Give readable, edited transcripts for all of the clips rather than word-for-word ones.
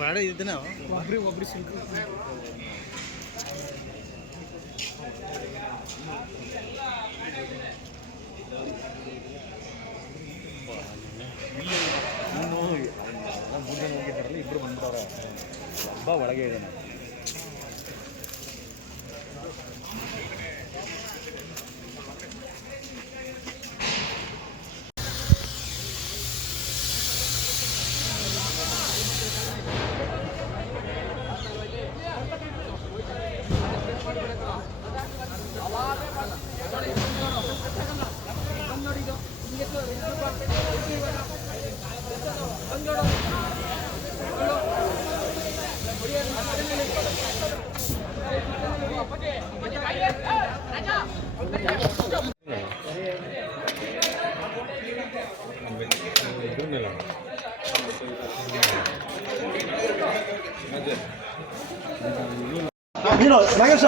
ಒಳಗಡೆ ಇದನ್ನ ಒಬ್ರು ಸಿಂಕ್ ಮೂರು ಜನ ಹೋಗಿದ್ದಾರಲ್ಲ, ಇಬ್ಬರು ಬಂದ್ಬಿಡೋರ ಹಬ್ಬ ಒಳಗೆ ಇದೆ. ನೀನು ನಾಗೇಶ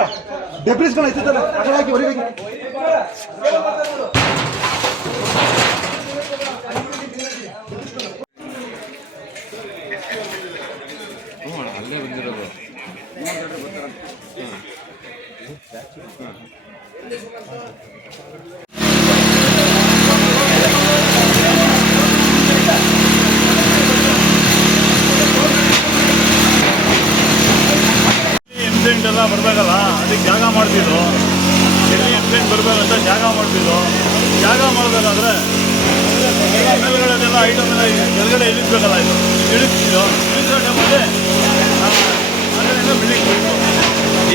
ಡೆಬ್ರಿಸ್ಗಳು ಐತಿದ್ದಲ್ಲ ಆ ಕಡೆ ಹಾಕಿ ಹೊರಗೆ ಅಲ್ಲೇ ಬಂದಿರೋದು. ಎಲ್ಲ ಬರಬೇಕಲ್ಲ, ಅದಕ್ಕೆ ಜಾಗ ಮಾಡ್ತಿದ್ದು. ಎಲ್ಲಿ ಎಮ್ಸೆಂಟ್ ಬರಬೇಕಂತ ಜಾಗ ಮಾಡ್ತಿದ್ದು. ಜಾಗ ಮಾಡಬೇಕಾದ್ರೆ ಮೇಲ್ಗಡೆದೆಲ್ಲ ಐಟಮ್ ಎಲ್ಲ ಕೆಳಗಡೆ ಇಳಿಸ್ಬೇಕಲ್ಲ, ಇದು ಇಳಿಸ್ತಿದ್ದು. ಇಳಿಸೋ ಟೈಮಲ್ಲಿ ಅದರಿಂದ ಬಿಲ್ಡಿಂಗ್ ಬಿಟ್ಟು.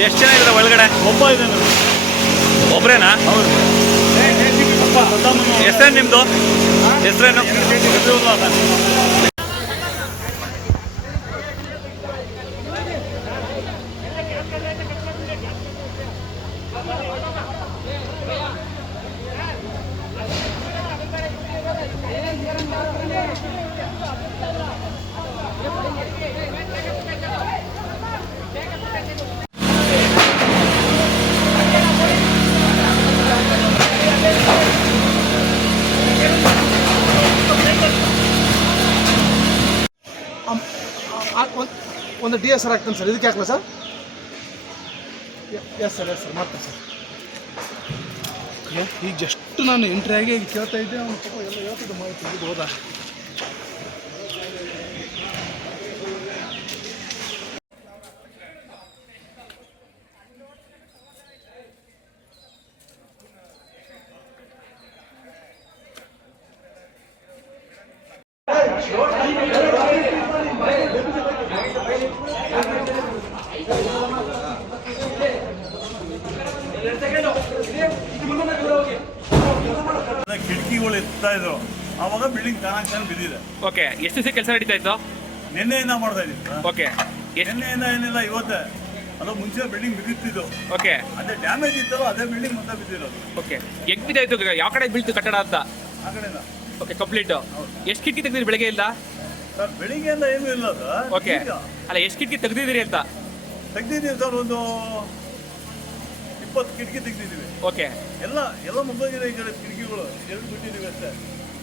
ಎಷ್ಟು ಜನ ಇದ್ದಾರೆ ಒಳಗಡೆ? ಒಬ್ಬ ಇದ್ದಾನೆ. ಒಬ್ಬರೇನಾ? ಹೌದು. ಹೆಸರೇನು ನಿಮ್ಮದು? ಹೆಸರೇನು? ಒಂದು DSR ಹಾಕ್ತಾನೆ ಸರ್. ಇದಕ್ಕೆ ಹಾಕಲ್ಲ ಸರ್? ಎಸ್ ಸರ್ ಮಾಡ್ತೀನಿ ಸರ್. ಈಗ ಜಸ್ಟ್ ನಾನು ಎಂಟ್ರಿ ಆಗಿ ಕೇಳ್ತಾ ಇದ್ದೆ, ಅವ್ನು ಪಾಪ ಎಲ್ಲ ಹೇಳ್ತಿದ್ದೆ ಮಾಹಿತಿ ಇದು ಹೋದ. ಕಿಟಕಿಗಳು ಎತ್ತಾ ಇದ್ರು, ಆವಾಗ ಬಿಲ್ಡಿಂಗ್ ಕನೆಕ್ಷನ್ ಬಿದ್ದಿದೆ. ಓಕೆ, ಎಷ್ಟು ದಿವಸ ಕೆಲಸ ನಡೀತಾ ಇತ್ತು? ನಿನ್ನೆಯಿಂದ ಮಾಡ್ತಾ ಇದ್ದೀವಿ. ಓಕೆ, ನಿನ್ನೆಯಿಂದ ಏನಿಲ್ಲ, ಇವತ್ತೇ. ಅದು ಮುಂಚೆ ಬಿಲ್ಡಿಂಗ್ ಬಿದ್ದಿತ್ತು. ಓಕೆ, ಅದೇ ಡ್ಯಾಮೇಜ್ ಇತ್ತಲ್ಲ, ಅದೇ ಬಿಲ್ಡಿಂಗ್ ಮತ್ತೆ ಬಿದ್ದಿರೋದು. ಓಕೆ, ಹೆಂಗ್ ಬಿದ್ದಾಯ್ತು? ಯಾವ ಕಡೆ ಬೀಳ್ತು ಕಟ್ಟಡ ಅಂತ? ಆ ಕಡೆಯಿಂದ. Okay, complete. ಎಷ್ಟು ಕಿಟಕಿ ತೆಗ್ದಿರಿ ಬೆಳಗ್ಗೆ ಇಲ್ಲ? ಸರ್ ಬೆಳಿಗ್ಗೆಯಿಂದ ಏನೂ ಇಲ್ಲ ಸರ್. ಓಕೆ, ಅಲ್ಲ ಎಷ್ಟು ಕಿಟಕಿ ತೆಗ್ದಿದ್ದೀರಿ ಅಂತ? ತೆಗ್ದಿದ್ದೀವಿ ಸರ್, ಒಂದು 20 ಕಿಟಕಿ ತೆಗ್ದಿದ್ದೀವಿ. ಓಕೆ, ಎಲ್ಲ ಮುಗಿದಿದೆ. ಈ ಕಡೆ ಕಿಟಕಿಗಳು 2 ಬಿಟ್ಟಿದ್ದೀವಿ ಅಷ್ಟೇ.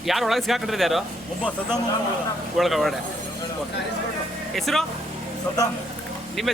ಯಾರು ಒಳಗೆ ಸಿಗಾಕೊಂಡಿದ್ದಾರೆ? ಯಾರು? ಒಬ್ಬ ಸದ್ದಾಮ್ ಒಳಗಡೆ. ಹೆಸರು? ಸದ್ದಾಮ್.